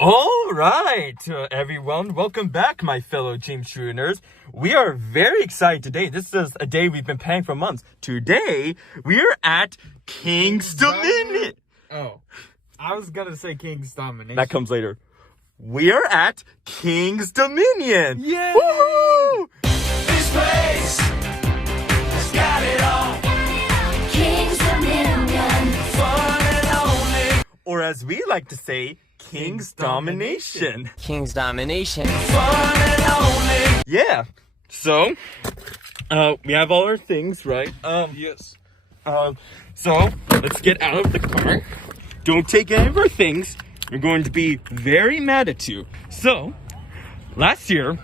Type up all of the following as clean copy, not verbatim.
All right, everyone, welcome back, my fellow Team Shooters. We are very excited today. This is a day we've been planning for months. Today, we are at King's Dominion. Oh, I was gonna say King's Domination. That comes later. We are at King's Dominion. Yay! Woohoo! This place has got it all. King's Dominion. Fun and only. Or as we like to say, King's Domination. King's Domination. Fun and only. Yeah. So, we have all our things, right? Yes. So let's get out of the car. Don't take any of our things. We're going to be very mad at you. So, last year,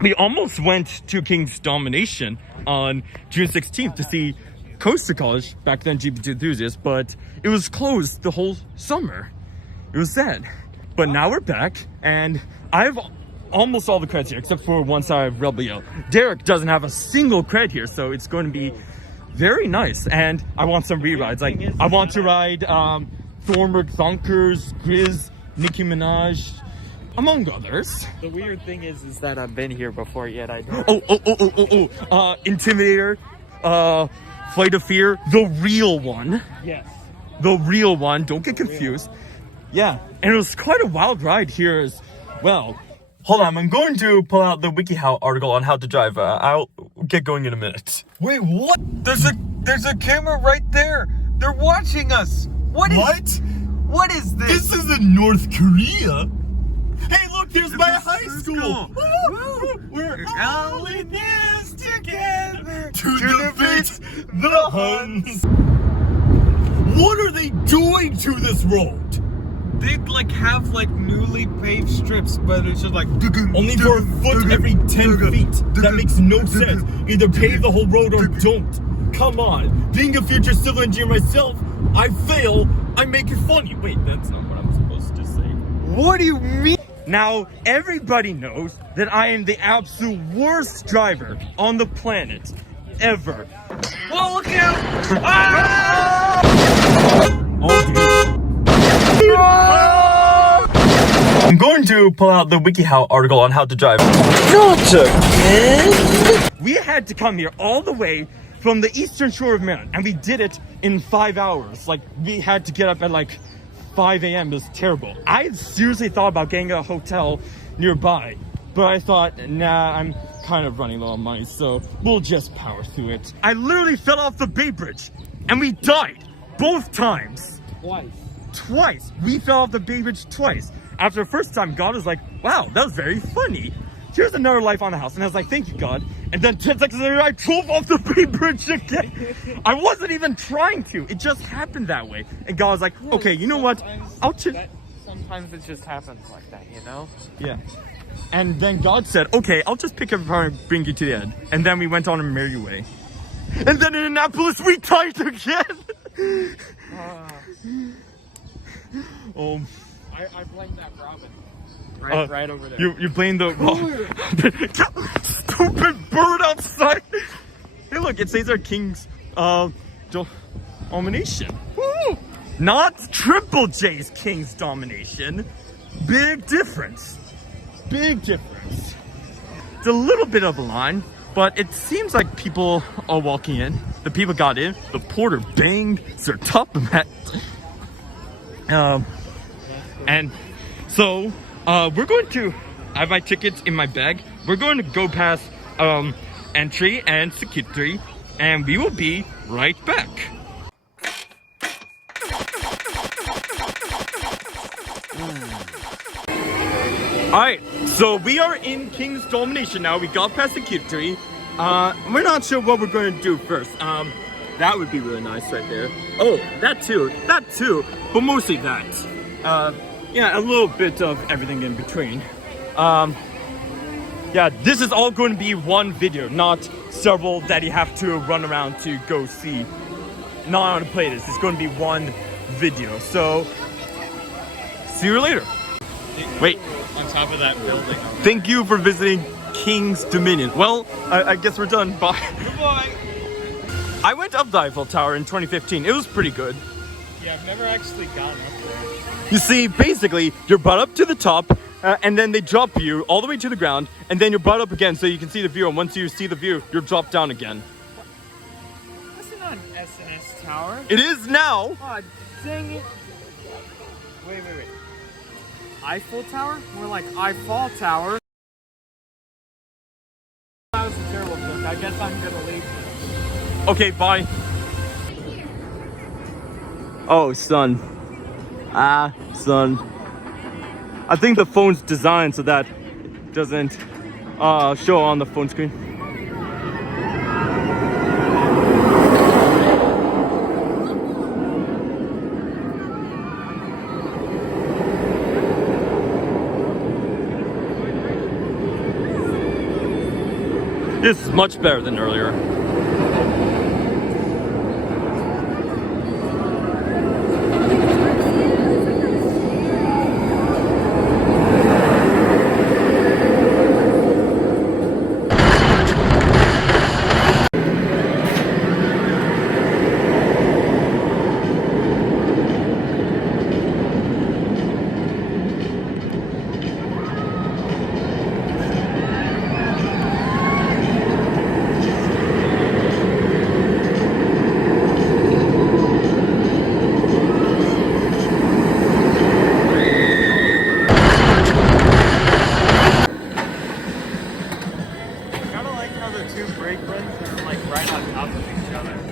we almost went to King's Domination on June 16th to see Coaster College, back then GPT Enthusiast, but it was closed the whole summer. It was sad. But now we're back, and I have almost all the credits here, except for one side of Rebel Yell. Derek doesn't have a single credit here, so it's going to be very nice. And I want some re-rides. Like, I want to ride Thornburg Thunkers, Grizz, Nicki Minaj, among others. The weird thing is that I've been here before, yet I don't. Intimidator, Flight of Fear, the real one. Yes. The real one, don't get confused. Yeah, and it was quite a wild ride here as well. Hold on, I'm going to pull out the WikiHow article on how to drive. I'll get going in a minute. Wait, what? There's a camera right there. They're watching us. What is this? This isn't North Korea. Hey, look, there's my high school. We're all in this together To defeat the Huns. What are they doing to this road? They have newly paved strips, but it's just like Only for a foot every 10 feet. That makes no sense. Either pave the whole road or don't. Come on. Being a future civil engineer myself, I fail, I make it funny. Wait, that's not what I'm supposed to say. What do you mean? Now, everybody knows that I am the absolute worst driver on the planet. Ever. Whoa, look out! Oh, dude. I'm going to pull out the WikiHow article on how to drive. Not again! We had to come here all the way from the eastern shore of Maryland, and we did it in 5 hours. We had to get up at 5 a.m. It was terrible. I seriously thought about getting a hotel nearby, but I thought, nah, I'm kind of running low on money, so we'll just power through it. I literally fell off the Bay Bridge, and we died both times. Twice. We fell off the Bay Bridge twice. After the first time, God was like, wow, that was very funny. Here's another life on the house. And I was like, thank you, God. And then 10 seconds later, I drove off the Bay Bridge again. I wasn't even trying to. It just happened that way. And God was like, okay, you know what? Sometimes it just happens like that, you know? Yeah. And then God said, okay, I'll just pick up your car and bring you to the end. And then we went on a merry way. And then in Annapolis, we died again. I blame that Robin. Right over there. You blame the stupid bird outside. Hey, look, it says our King's Domination. Woo! Not Triple J's King's Domination. Big difference. Big difference. It's a little bit of a line, but it seems like people are walking in. The people got in. The porter banged their top mat. And so we're going to, I have my tickets in my bag. We're going to go past entry and security, and we will be right back. Alright, so we are in King's Domination now. We got past security. We're not sure what we're going to do first. That would be really nice right there. Oh, that too, but mostly that. Yeah, a little bit of everything in between. Yeah, this is all going to be one video, not several that you have to run around to go see. Not how to play this. It's going to be one video. So, see you later. Wait. On top of that building. Thank you for visiting King's Dominion. Well, I guess we're done. Bye. Goodbye. I went up the Eiffel Tower in 2015. It was pretty good. Yeah, I've never actually gone up there. You see, basically, you're brought up to the top, and then they drop you all the way to the ground, and then you're brought up again so you can see the view, and once you see the view, you're dropped down again. That's not an SNS tower. It is now! Oh, dang it. Wait. Eiffel Tower? More like Eiffel Tower. That was a terrible joke. I guess I'm gonna leave. Okay, bye. Oh, son. Son. I think the phone's designed so that it doesn't show on the phone screen. This is much better than earlier.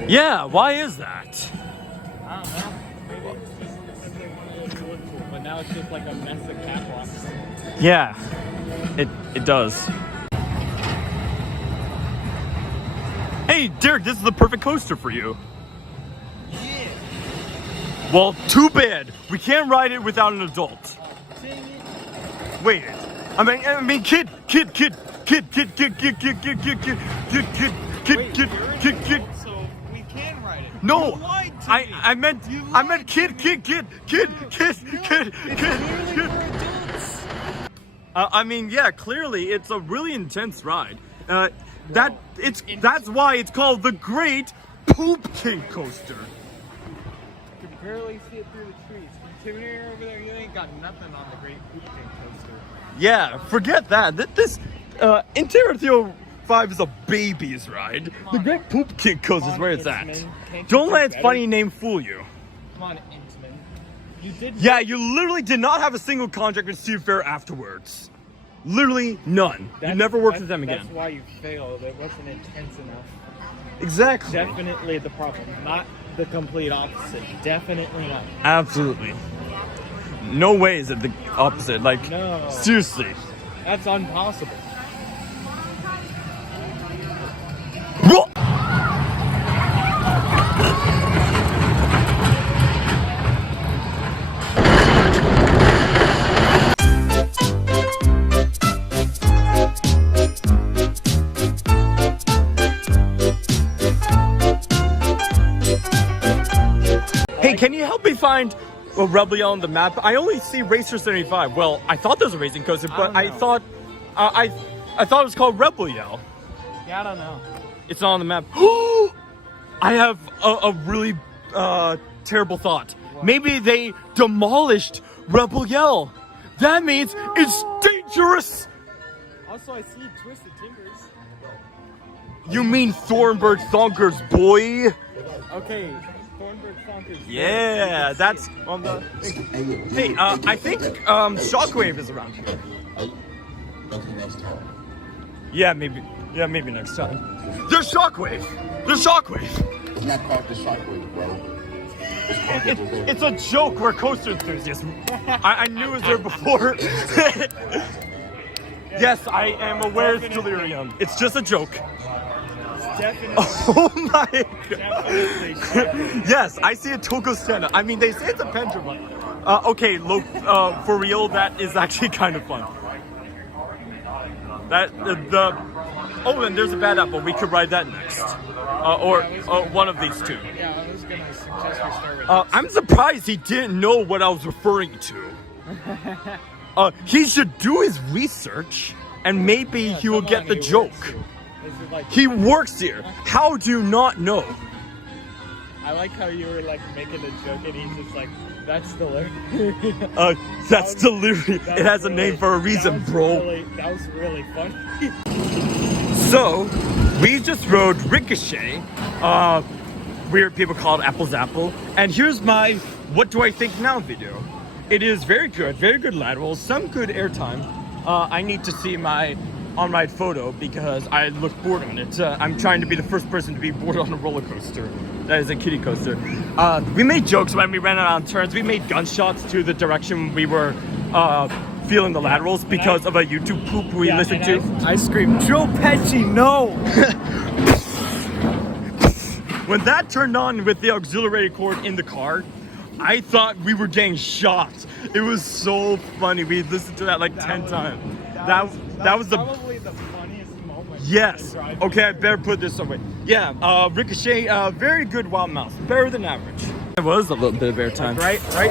Yeah, why is that? I don't know. Maybe it's just because they wanted it to look cool, but now it's just like a mess of catwalks. Yeah, it does. Hey, Derek, this is the perfect coaster for you. Yeah. Well, too bad. We can't ride it without an adult. Dang it. Wait. I mean, kid. Wait, you're an adult, so we can ride it. No, You lied to me. I meant kid. I mean, yeah, clearly it's a really intense ride. That's why it's called the Great Poop King Coaster. You can barely see it through the trees. Intimidator over there, you ain't got nothing on the Great Poop King coaster. Yeah, forget that. This Interior 305 is a baby's ride. The Great Poop King Coaster is where it's at. Don't let its funny name fool you. Come on, Intamin. You did. Yeah, you literally did not have a single contract with Student Fair afterwards. Literally none. You never worked with them again. That's why you failed. It wasn't intense enough. Exactly. Definitely the problem, not the complete opposite. Definitely not. Absolutely. No way is it the opposite. Like, No. seriously. That's impossible. Whoa! Hey, can you help me find Rebel Yell on the map? I only see Racer 75. Well, I thought there was a racing coaster, but I thought I thought it was called Rebel Yell. Yeah, I don't know. It's not on the map. I have a really terrible thought. What? Maybe they demolished Rebel Yell. That means it's dangerous. Also, I see Twisted Timbers. You mean Thornburg Thonkers, boy? Okay, Thornburg Thonkers. Yeah, that's on the. Hey, I think Shockwave is around here. Yeah, maybe next time. There's Shockwave. There's Shockwave. It's not called the Shockwave, bro. It's a joke. We're coaster enthusiasts. I knew it was there before. Yes, I am aware it's delirium. It's just a joke. Definitely. Oh my Definitely. god. Yes, I see a Toko stand. I mean, they say it's a pendulum. Okay, look, for real, that is actually kind of fun. Oh, and there's a bad apple. We could ride that next. Or one of these two. Yeah, I was gonna suggest we start with I'm surprised he didn't know what I was referring to. He should do his research, and maybe he will get the joke. Is it like, He works here. How do you not know? I like how you were like making a joke and he's just like, That's delivery. That's delivery. It has a name for a reason, bro. That was really funny. So, we just rode Ricochet. Weird people call it Apple's Apple. And here's my what do I think now video. It is very good laterals, some good airtime. I need to see my on-ride photo because I look bored on it. I'm trying to be the first person to be bored on a roller coaster. That is a kiddie coaster. We made jokes when we ran around turns. We made gunshots to the direction we were feeling the laterals because of a YouTube poop we listened to. I screamed, Joe Pesci, no! When that turned on with the auxiliary cord in the car, I thought we were getting shot. It was so funny. We listened to that like 10 times. That was probably the funniest moment. Yes. Okay, I better put this away. Yeah, Ricochet, very good wild mouse. Better than average. There was a little bit of airtime. Right there.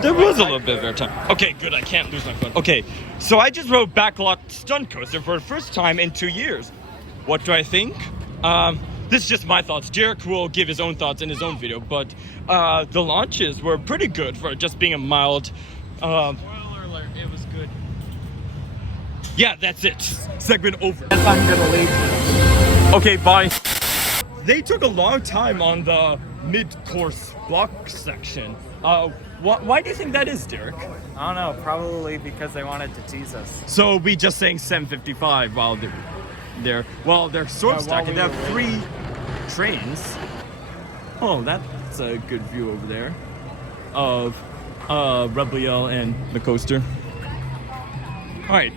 There was a little bit of airtime. Okay, good. I can't lose my phone. Okay, so I just rode backlocked stunt coaster for the first time in 2 years. What do I think? This is just my thoughts. Jarek will give his own thoughts in his own video, but the launches were pretty good for just being a mild. Spoiler alert, it was good. Yeah, that's it. Segment over. Yes, I'm gonna leave. Okay, bye. They took a long time on the mid-course block section. Why do you think that is, Derek? I don't know, probably because they wanted to tease us. So we just saying 755 while they're there. Well, they're sort of stacking. They have 3 trains. Oh, that's a good view over there of Rebel Yell and the coaster. All right,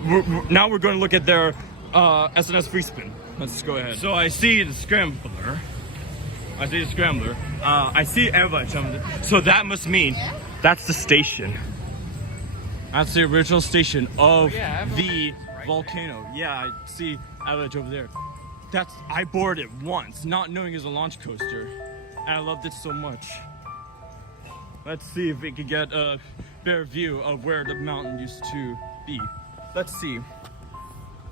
now we're going to look at their SNS free spin. Let's go ahead. So I see the scrambler. I see Avalanche. So that must mean that's the station. That's the original station of the volcano. Yeah, I see Avalanche over there. I boarded it once, not knowing it was a launch coaster. And I loved it so much. Let's see if we can get a better view of where the mountain used to be. Let's see.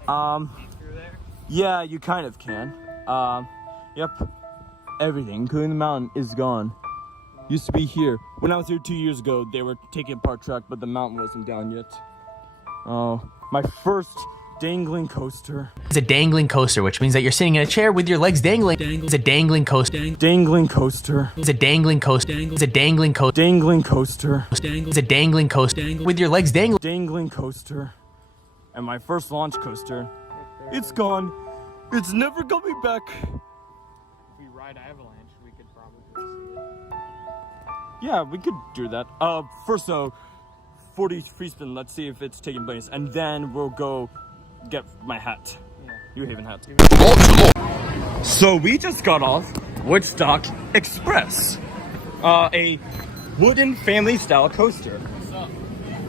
Through there? Yeah, you kind of can. Yep. Everything, including the mountain, is gone. Used to be here. When I was here 2 years ago, they were taking apart track, but the mountain wasn't down yet. Oh, my first dangling coaster. It's a dangling coaster, which means that you're sitting in a chair with your legs dangling. It's a dangling coaster. Dangling coaster. It's a dangling coaster. It's a dangling coaster. Dangling coaster. It's a dangling coaster with your legs dangling. Dangling coaster. And my first launch coaster. It's gone. It's never coming back. If we ride Avalanche, we could probably see it. Yeah, we could do that. First though, 40 free spin. Let's see if it's taking place, and then we'll go get my hat. Yeah. New Haven hat. So we just got off Woodstock Express, a wooden family-style coaster. What's up?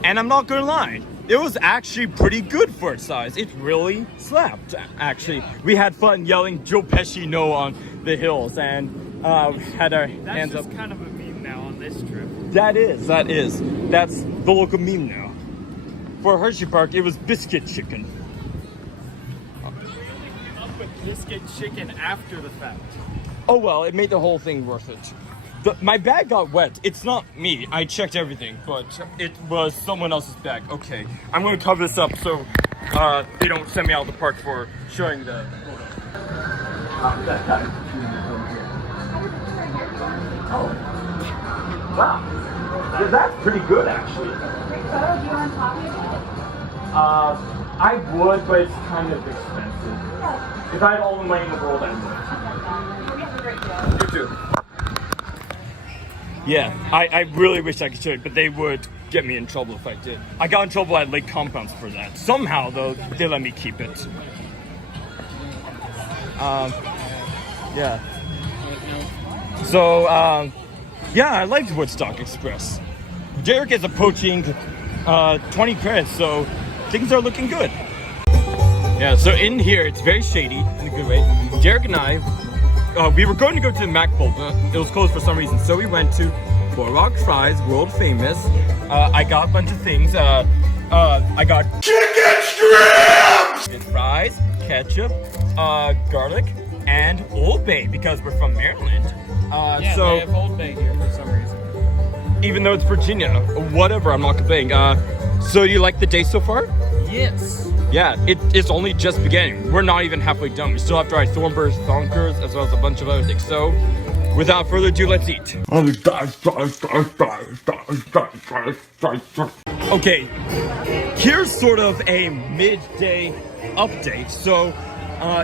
And I'm not gonna lie, it was actually pretty good for its size. It really slapped, actually. We had fun yelling Joe Pesci no on the hills, and had our hands up. That's just kind of a meme now on this trip. That is. That's the local meme now. For Hershey Park, it was biscuit chicken. Up with biscuit chicken after the fact. Oh well, it made the whole thing worth it. My bag got wet. It's not me. I checked everything, but it was someone else's bag. Okay, I'm gonna cover this up so they don't send me out of the park for showing the photo. Oh, wow. Yeah, that's pretty good, actually. Do you want to talk about it? I would, but it's kind of expensive. If I had all the money in the world, I would. You too. Yeah, I really wish I could show it, but they would get me in trouble if I did. I got in trouble at Lake Compounds for that. Somehow, though, they let me keep it. Yeah. So, yeah, I liked Woodstock Express. Derek is approaching 20 credits, so things are looking good. Yeah, so in here, it's very shady in a good way. Derek and I, we were going to go to the Mac Bowl, but it was closed for some reason. So we went to Boardwalk Fries, world famous. I got a bunch of things. I got chicken strips, fries, ketchup, garlic, and Old Bay because we're from Maryland. Yeah, so they have Old Bay here for some reason. even though it's Virginia. Whatever, I'm not complaining. So do you like the day so far? Yes. Yeah, it's only just beginning. We're not even halfway done. We still have to ride Thornburg, Thonkers, as well as a bunch of other things. So, without further ado, let's eat. Okay, here's sort of a midday update. So,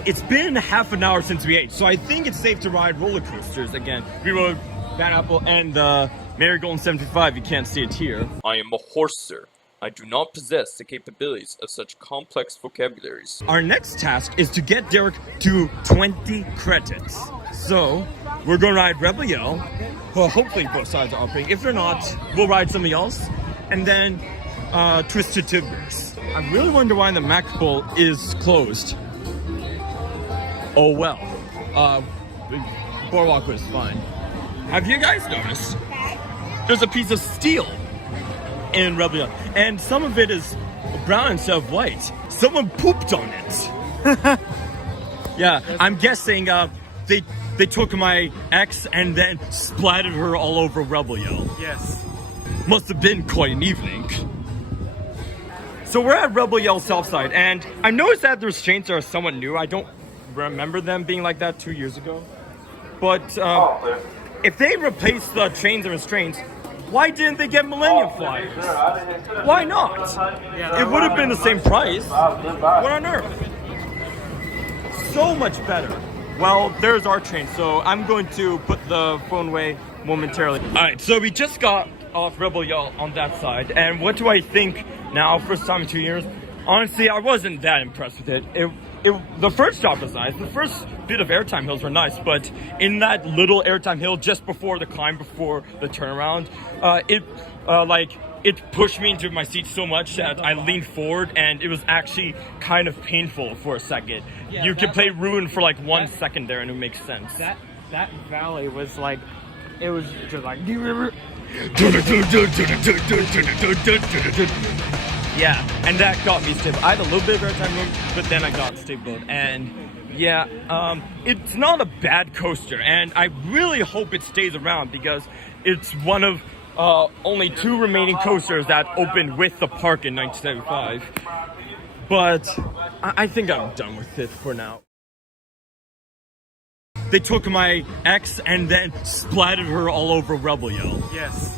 it's been half an hour since we ate, so I think it's safe to ride roller coasters again. We rode Bad Apple and the Marigold 75. You can't see it here. I am a horse, sir. I do not possess the capabilities of such complex vocabularies. Our next task is to get Derek to 20 credits. So, we're gonna ride Rebel Yell. Well, hopefully both sides are operating. If they're not, we'll ride something else. And then, Twisted Timbers. I really wonder why the Mac Bowl is closed. Oh well. Boardwalk was fine. Have you guys noticed? There's a piece of steel in Rebel Yell, and some of it is brown instead of white. Someone pooped on it. Yeah, I'm guessing they took my ex and then splattered her all over Rebel Yell. Yes. Must have been quite an evening. So we're at Rebel Yell Southside, and I noticed that their chains are somewhat new. I don't remember them being like that 2 years ago. But if they replaced the chains and restraints, why didn't they get Millennium Flyers? Why not? It would have been the same price. What on earth? So much better. Well, there's our train, so I'm going to put the phone away momentarily. Alright, so we just got off Rebel Yell on that side, and what do I think now, first time in 2 years? Honestly, I wasn't that impressed with it. The first stop was nice. The first bit of airtime hills were nice, but in that little airtime hill just before the climb, before the turnaround, it pushed me into my seat so much that I leaned forward, and it was actually kind of painful for a second. Yeah, you could play Ruin for like 1 second there, and it makes sense. That valley was like, it was just like. Yeah, and that got me stable. I had a little bit of airtime room, but then I got stable. And yeah, it's not a bad coaster, and I really hope it stays around because it's one of only 2 remaining coasters that opened with the park in 1975. But I think I'm done with it for now. They took my ex and then splattered her all over Rebel Yell. Yes.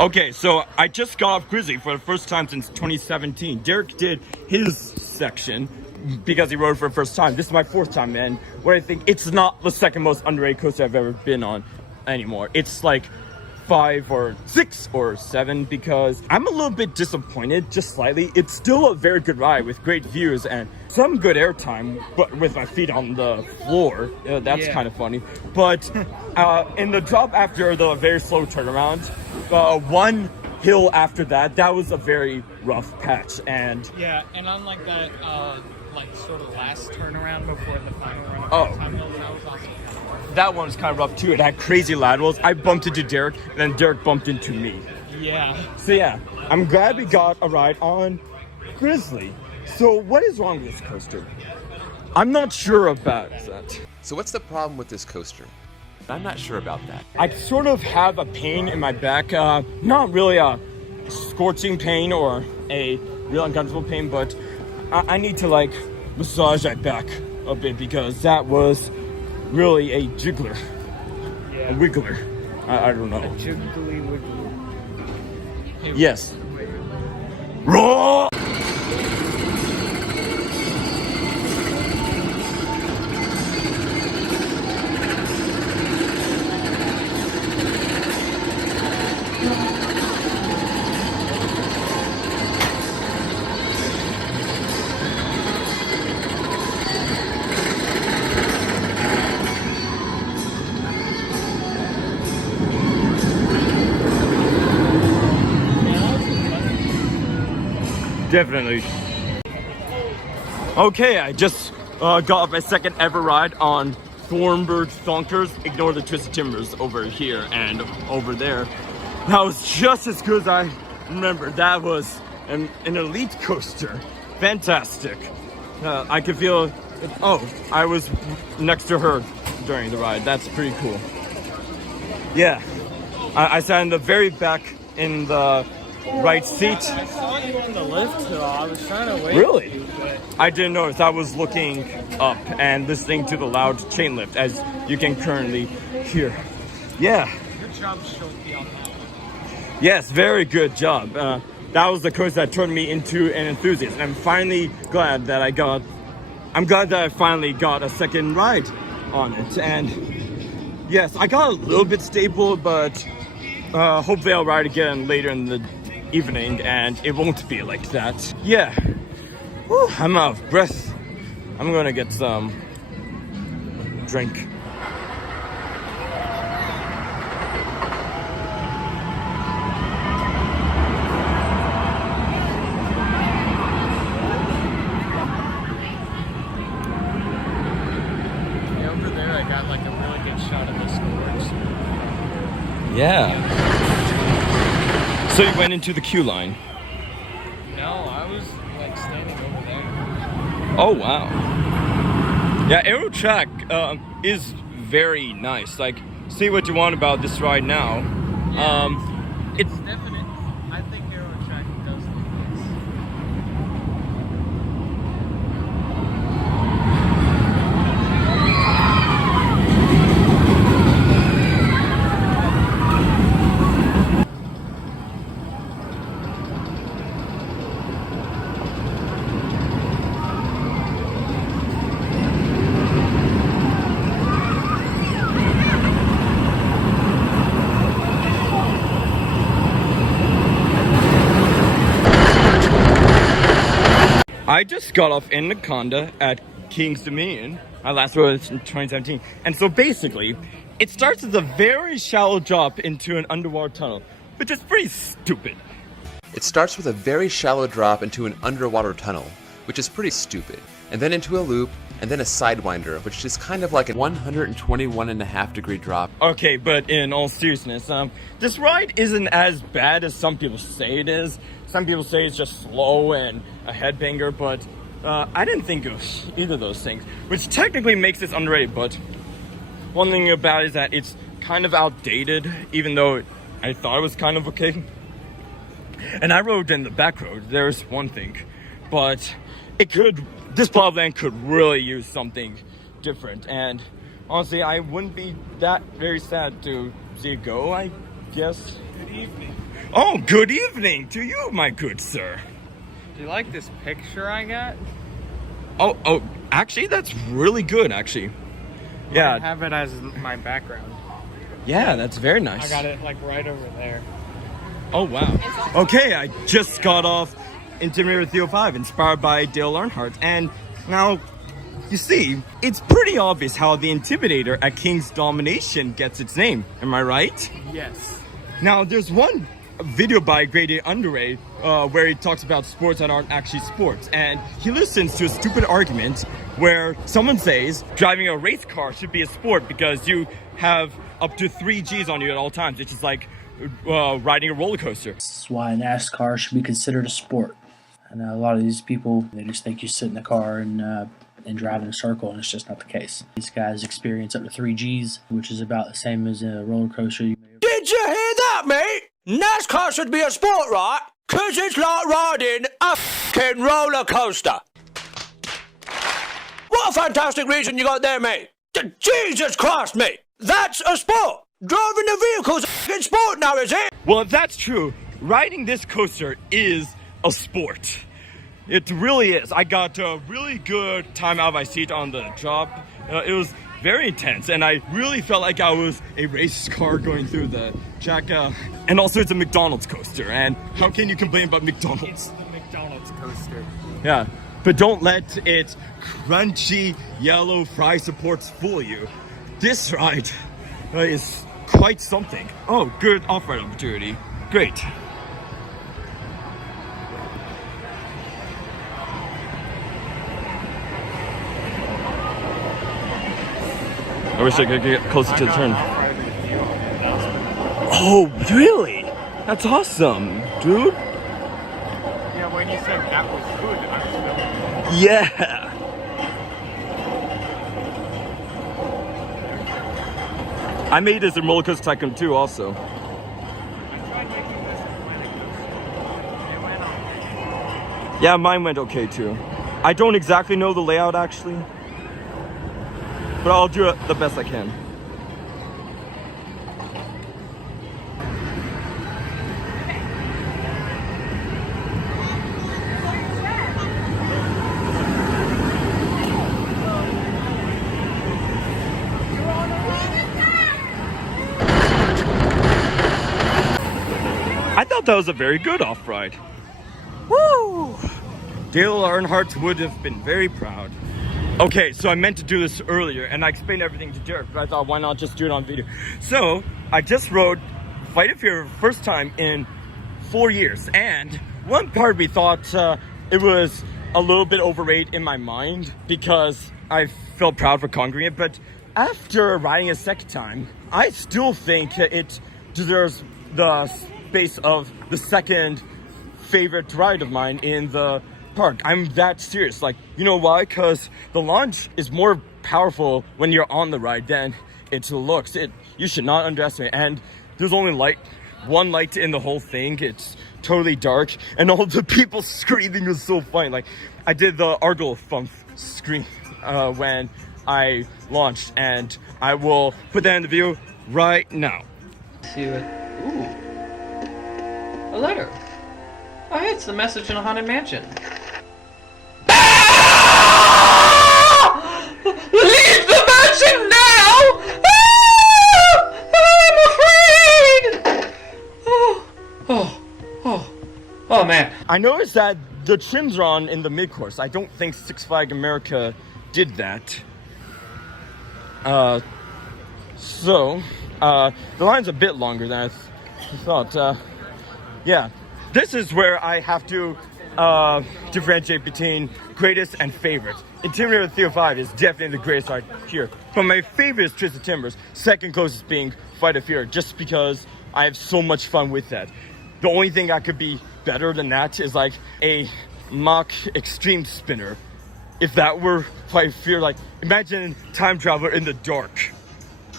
Okay, so I just got off Grizzly for the first time since 2017. Derek did his section because he rode it for the first time. This is my 4th time, and what I think, it's not the second most underrated coaster I've ever been on anymore. It's like 5 or 6 or 7 because I'm a little bit disappointed, just slightly. It's still a very good ride with great views and some good airtime, but with my feet on the floor. That's kind of funny. But in the drop after the very slow turnaround, one hill after that was a very rough patch. And yeah, and unlike that, like sort of last turnaround before the final run, that was also that one was kind of rough too. It had crazy laterals. I bumped into Derek, and then Derek bumped into me. Yeah. So yeah, I'm glad we got a ride on Grizzly. So what is wrong with this coaster? I'm not sure about that. So what's the problem with this coaster? I'm not sure about that. I sort of have a pain in my back. Not really a scorching pain or a real uncomfortable pain, but I need to like massage that back a bit because that was really a jiggler. Yeah. A wiggler. I don't know. A jiggly wiggly. Hey, yes. Roar! Definitely. Okay, I just got off my second ever ride on Thornburg Thonkers. Ignore the Twisted Timbers over here and over there. That was just as good as I remember. That was an elite coaster. Fantastic. I could feel, I was next to her during the ride. That's pretty cool. Yeah, I sat in the very back in the right seat. I saw you on the lift, so I was trying to wait. Really? for you, but I didn't notice. I was looking up and listening to the loud chain lift, as you can currently hear. Yeah. Good job showing me on that one. Yes, very good job. That was the coaster that turned me into an enthusiast. And I'm finally glad that I finally got a second ride on it. And yes, I got a little bit stable, but hopefully I'll ride again later in the evening and it won't be like that. Yeah. Whew, I'm out of breath. I'm gonna get some drink. Yeah, over there, I got like a really good shot of the scores. Yeah. So you went into the queue line. No, I was like standing over there. Oh wow. Yeah, Aero Track is very nice. Like, see what you want about this ride now. It's Definite. I think Aerotrack does look nice. I just got off Anaconda at King's Dominion. I last rode it in 2017. And so basically, it starts with a very shallow drop into an underwater tunnel, which is pretty stupid. It starts with a very shallow drop into an underwater tunnel, which is pretty stupid, and then into a loop, and then a sidewinder, which is kind of like a 121.5-degree drop. Okay, but in all seriousness, this ride isn't as bad as some people say it is. Some people say it's just slow and a headbanger, but I didn't think of either of those things, which technically makes this underrated, but one thing about it is that it's kind of outdated, even though I thought it was kind of okay. And I rode in the back road, there's one thing, but this Blobland could really use something different, and honestly, I wouldn't be that very sad to see it go, I guess. Good evening. Oh, good evening to you, my good sir. Do you like this picture I got? Oh, actually, that's really good, actually. I Yeah, have it as my background. yeah, that's very nice. I got it like right over there. Oh, wow. Okay, I just got off Intimidator 305, inspired by Dale Earnhardt, and now, you see, it's pretty obvious how the Intimidator at King's Domination gets its name, am I right? Yes. Now, there's one video by Grade A Underway where he talks about sports that aren't actually sports, and he listens to a stupid argument where someone says driving a race car should be a sport because you have up to 3 Gs on you at all times, which is like riding a roller coaster. This is why NASCAR should be considered a sport. And a lot of these people, they just think you sit in the car and drive in a circle, and it's just not the case. These guys experience up to 3 Gs, which is about the same as a roller coaster. Did you hear that, mate? NASCAR should be a sport, right? 'Cause it's like riding a f***ing roller coaster. What a fantastic reason you got there, mate. Jesus Christ, mate. That's a sport. Driving a vehicle's a f***ing sport now, is it? Well, if that's true, riding this coaster is a sport. It really is. I got a really good time out of my seat on the drop. It was very intense, and I really felt like I was a race car going through the track. And also, it's a McDonald's coaster, and how can you complain about McDonald's? It's the McDonald's coaster. Yeah, but don't let its crunchy yellow fry supports fool you. This ride is quite something. Oh, good off-road opportunity. Great. I wish I could get closer to the turn. Oh, really? That's awesome, dude. Yeah, when you said that was good, I was Yeah. I made this in Roller Coaster Tycoon 2 also. Yeah, mine went okay too. I don't exactly know the layout actually, but I'll do it the best I can. I thought that was a very good off-ride. Woo! Dale Earnhardt would have been very proud. Okay, so I meant to do this earlier, and I explained everything to Derek, but I thought, why not just do it on video? So, I just rode Fight of Fear first time in 4 years, and one part of me thought it was a little bit overrated in my mind, because I felt proud for conquering it, but after riding a second time, I still think it deserves the space of the second favorite ride of mine in the park. I'm that serious. Like, you know why? Because the launch is more powerful when you're on the ride than it looks. You should not underestimate. And there's only one light in the whole thing. It's totally dark, and all the people screaming was so funny. Like, I did the Argle Thump scream when I launched, and I will put that in the video right now. See what? Ooh, a letter. Oh, hey, it's the message in a haunted mansion. Leave the mansion now! I'm afraid! Oh man. I noticed that the trims are on in the mid-course. I don't think Six Flags America did that. So, the line's a bit longer than I thought. Yeah, this is where I have to differentiate between greatest and favorite. Intimidator 305 is definitely the greatest ride here, but my favorite is Twisted Timbers, second closest being Fight of Fear, just because I have so much fun with that. The only thing that could be better than that is like a Mach Extreme Spinner. If that were Fight of Fear, like imagine Time Traveler in the dark.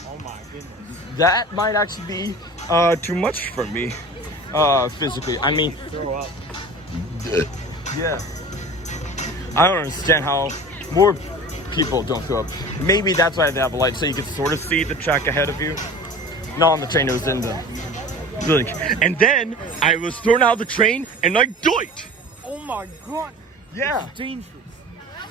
Oh my goodness. That might actually be too much for me, physically. I mean, Throw up. yeah. I don't understand how more people don't throw up. Maybe that's why they have a light, so you can sort of see the track ahead of you. Not on the train, it was in the building. And then I was thrown out of the train and I died. Oh my god. Yeah. It's dangerous.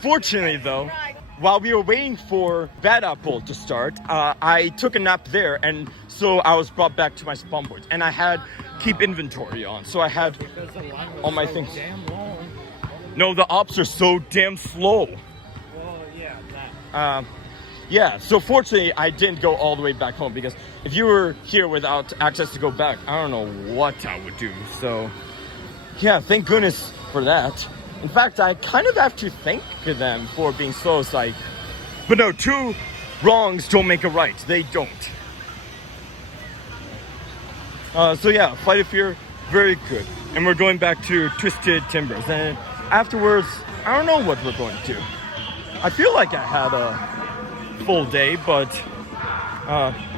Fortunately though, while we were waiting for Bad Apple to start, I took a nap there, and so I was brought back to my spawn point, and I had keep inventory on, so I had all my things. Damn long. No, the ops are so damn slow. Well, yeah, that. Yeah, so fortunately I didn't go all the way back home, because if you were here without access to go back, I don't know what I would do. So yeah, thank goodness for that. In fact, I kind of have to thank them for being slow. It's like, but no, two wrongs don't make a right. They don't. So yeah, Fight of Fear, very good. And we're going back to Twisted Timbers. And afterwards, I don't know what we're going to do. I feel like I had a full day, but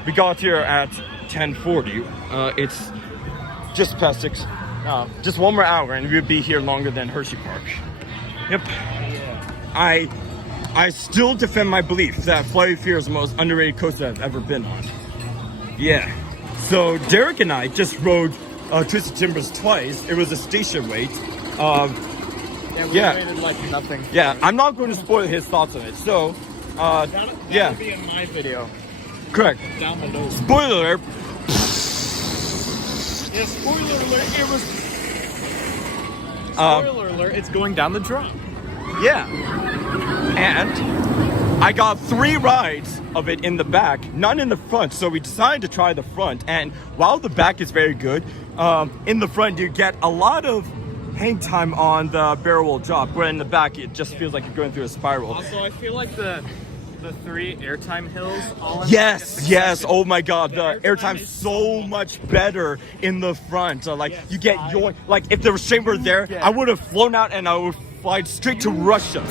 we got here at 10:40. It's just past 6. Just one more hour and we'll be here longer than Hershey Park. Yep. Yeah. I still defend my belief that Flight of Fear is the most underrated coaster I've ever been on. Yeah. So Derek and I just rode Twisted Timbers twice. It was a station wait. Yeah, we waited like nothing. Yeah, I'm not going to spoil his thoughts on it. So, yeah. That'll be in my video. Correct. Down below. Spoiler alert. Yeah, spoiler alert, it was... Spoiler alert, it's going down the drop. Yeah. And I got 3 rides of it in the back, none in the front, so we decided to try the front. And while the back is very good, in the front you get a lot of hang time on the barrel roll drop, where in the back it just feels like you're going through a spiral. Also, I feel like the 3 airtime hills all in Yes, oh my god, the airtime's so much better in the front. You get your, like, if the restraint were there, I would have flown out and I would fly straight to Russia.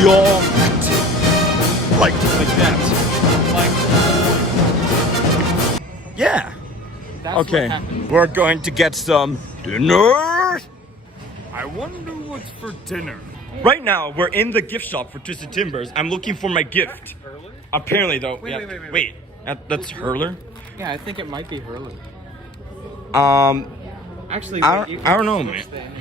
Yonked. Like that. Yeah. That's Okay, we're going to get some Dinner! I wonder what's for dinner. Right now, we're in the gift shop for Twisted Timbers. I'm looking for my gift. Apparently, though. Wait. That's Hurler? Yeah, I think it might be Hurler. Actually, I don't know, man.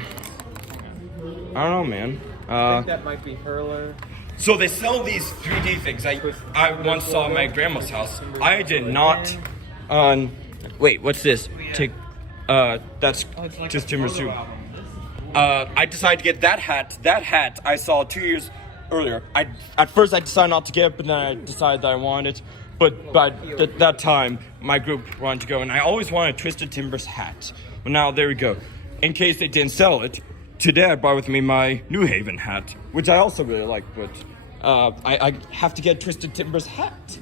I don't know, man. I think that might be Hurler. So they sell these 3D things. I once saw at my grandma's house. I did not. Wait, what's this? That's just Timbers too. I decided to get that hat. That hat I saw 2 years earlier. At first I decided not to get it, but then I decided that I wanted it. But by that time, my group wanted to go, and I always wanted a Twisted Timbers hat. Well, now there we go. In case they didn't sell it, today I brought with me my New Haven hat, which I also really like, but I have to get a Twisted Timbers hat.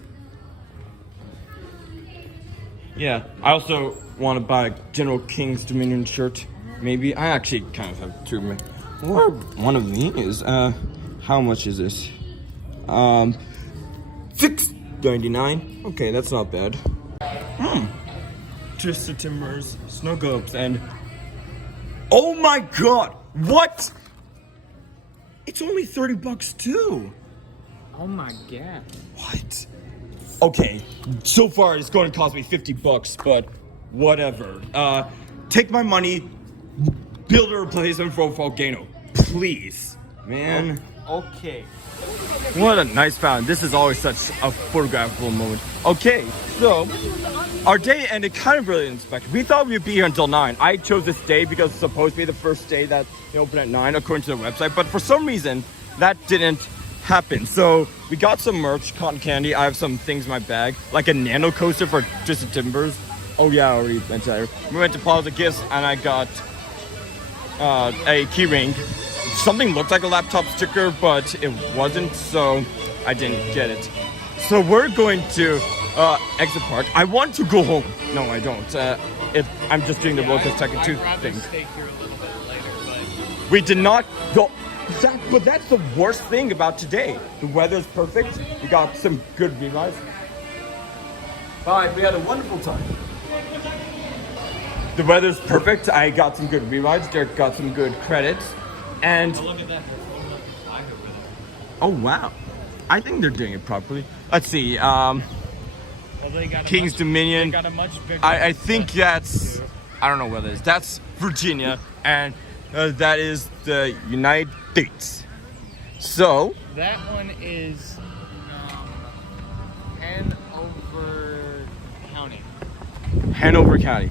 Yeah, I also want to buy a General King's Dominion shirt. Maybe. I actually kind of have two. Or one of these. How much is this? $6.99. Okay, that's not bad. Twisted Timbers, Snow Globes, and... Oh my god! What? It's only $30 too! Oh my god. What? Okay, so far it's going to cost me $50, but whatever. Take my money, build a replacement for Volcano, please, man. Okay. What a nice fountain. This is always such a photographable moment. Okay, so our day ended kind of really unexpected. We thought we'd be here until 9. I chose this day because it's supposed to be the first day that they open at 9 according to the website, but for some reason that didn't happen. So we got some merch, cotton candy. I have some things in my bag, like a nano coaster for Twisted Timbers. Oh yeah, I already went there. We went to Plaza Gifts and I got a key ring. Something looked like a laptop sticker, but it wasn't, so I didn't get it. So we're going to exit park. I want to go home. No, I don't. I'm just doing the Road to Second 2 thing. Stay here a little bit later, but We did not go. But that's the worst thing about today. The weather's perfect. We got some good rewrites. Bye. We had a wonderful time. The weather's perfect. I got some good rewrites. Derek got some good credits. And look at that. oh wow, I think they're doing it properly. Let's see. Well, they got King's Dominion. They got a much bigger. I think that's. I don't know what it is. That's Virginia, and that is the United States. So That one is Hanover County. Hanover County.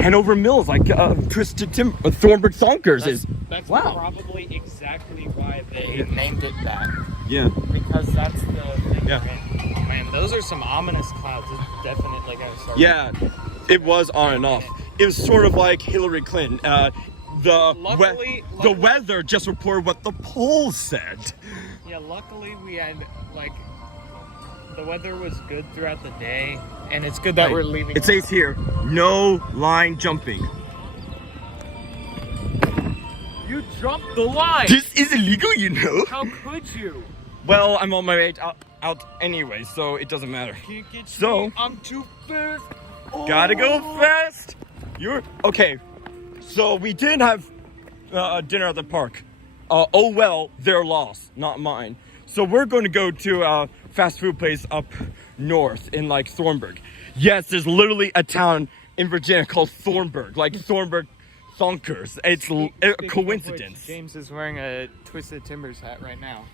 Hanover Mills, like Twisted Timber, Thornburg Thonkers is. That's wow. probably exactly why they named it that. Yeah. Because that's the thing. Yeah. Man, those are some ominous clouds. It's definitely gotta start. Yeah, it was on and off. It was sort of like Hillary Clinton. The weather just reported what the polls said. Yeah, luckily we had the weather was good throughout the day, and it's good that we're leaving. It says here, no line jumping. You jumped the line. This is illegal, you know. How could you? Well, I'm on my way out anyway, so it doesn't matter. Can't get So me. I'm too fast. gotta go fast. You're okay. So we did have dinner at the park. Oh well, their loss, not mine. So we're going to go to a fast food place up north in like Thornburg. Yes, there's literally a town in Virginia called Thornburg, like Thornburg Thonkers. It's a coincidence. James is wearing a Twisted Timbers hat right now.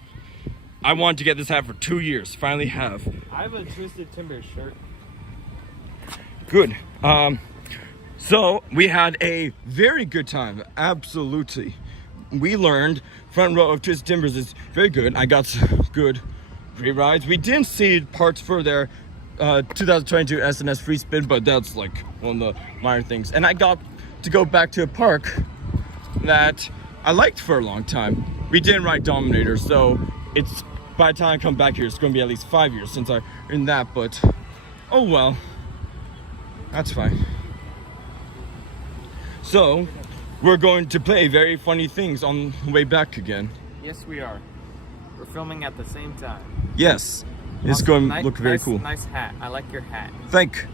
I wanted to get this hat for 2 years. Finally have. I have a Twisted Timbers shirt. Good. So we had a very good time. Absolutely. We learned front row of Twisted Timbers is very good. I got some good re-rides. We didn't see parts for their 2022 SNS free spin, but that's like one of the minor things. And I got to go back to a park that I liked for a long time. We didn't ride Dominator, so it's by the time I come back here, it's going to be at least 5 years since I'm in that, but oh well. That's fine. So, we're going to play very funny things on the way back again. Yes, we are. We're filming at the same time. Yes. It's Also, going to look very cool. Nice hat. I like your hat. Thank.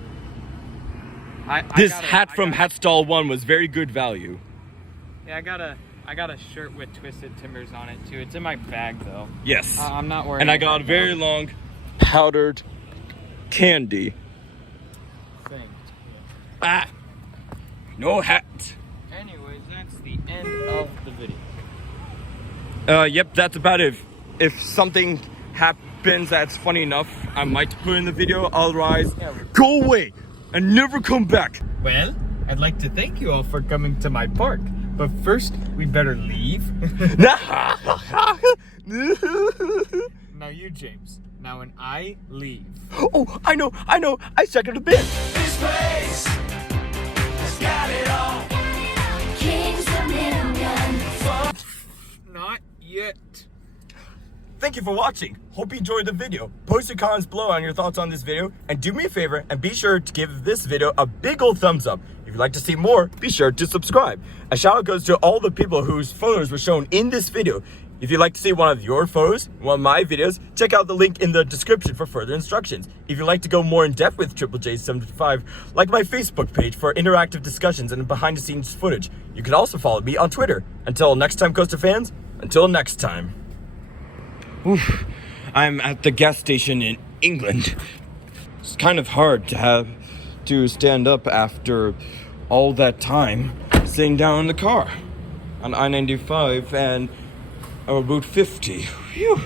This got a- hat I from got- Hat Stall 1 was very good value. Yeah, I got a shirt with Twisted Timbers on it too. It's in my bag though. Yes. I'm not wearing. And I it got right a very now. long powdered candy. Thing. Ah, no hat. Anyways, that's the end of the video. Yep, that's about it. If something happens that's funny enough, I might put in the video. Otherwise, go away and never come back. Well, I'd like to thank you all for coming to my park. But first, we better leave. Now you, James. Now when I leave. Oh, I know. I second a bit. This place has got it all. Kings Dominion. Not yet. Thank you for watching. Hope you enjoyed the video. Post your comments below on your thoughts on this video. And do me a favor and be sure to give this video a big old thumbs up. If you'd like to see more, be sure to subscribe. A shout out goes to all the people whose photos were shown in this video. If you'd like to see one of your photos, one of my videos, check out the link in the description for further instructions. If you'd like to go more in depth with Triple J75, like my Facebook page for interactive discussions and behind the scenes footage. You can also follow me on Twitter. Until next time, Costa fans, until next time. Oof, I'm at the gas station in England. It's kind of hard to have to stand up after all that time sitting down in the car on I-95 and Route 50. Phew.